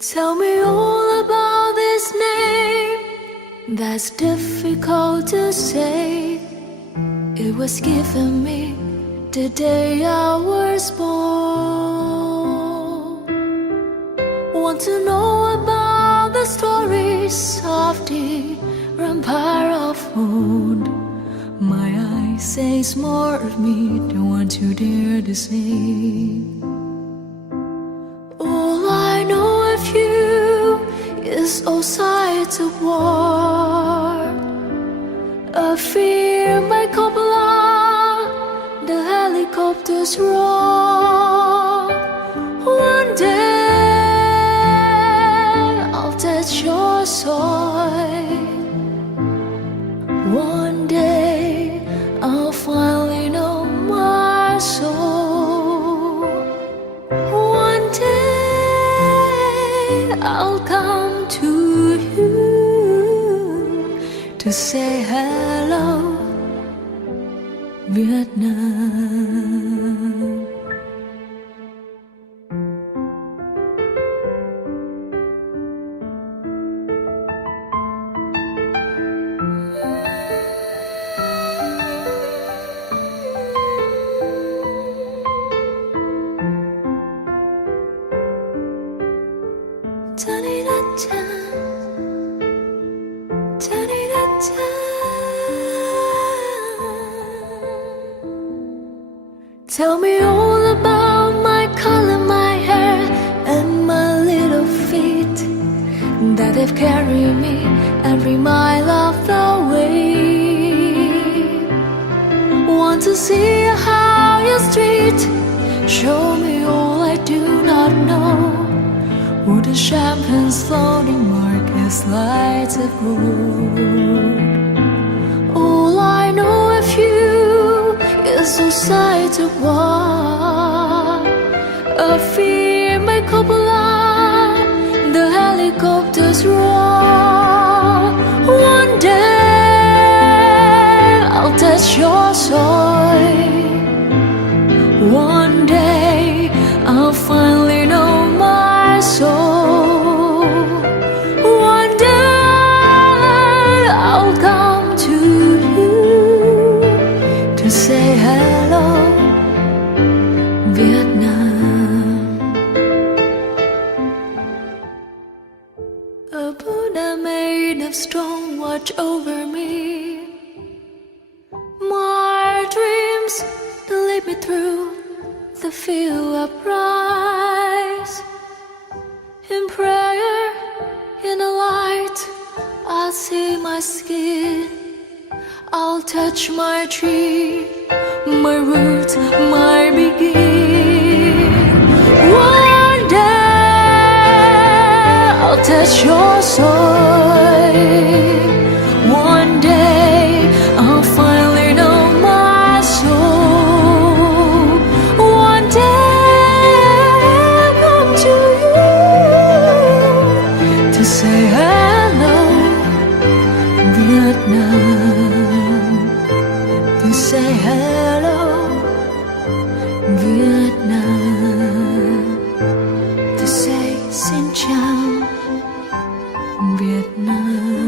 Tell me all about this name that's difficult to say. It was given me the day I was born. Want to know about the stories of the empire of wound. My eyes says more of me than what you dare to say. All I know of you is all sides of war. A fear my Coppola, the helicopters roar. One day I'll touch your soil. One day I'll finally know my soul. One day I'll come to you to say hello, Vietnam. Da-dee-da-da, da-dee-da-da. Tell me all about my color, my hair, and my little feet that have carried me every mile of the way. Want to see how you street? Show me all I do not know. Who the champagne's floating markers lights of gold. All I know of you is the sight of war. A fear my Coppola, the helicopters roar. One day I'll touch your soil. One day I'll finally know my soul. One day I'll come to you to say hello, Vietnam. A Buddha made of stone watch over me. My dreams that lead me through the field of rise. In prayer, in the light, I'll see my skin. I'll touch my tree, my roots, my begin. One day I'll touch your soil. One day I'll finally know my soul. One day I'll come to you to say hello, Vietnam. To say hello, Vietnam. To say xin chào, Vietnam.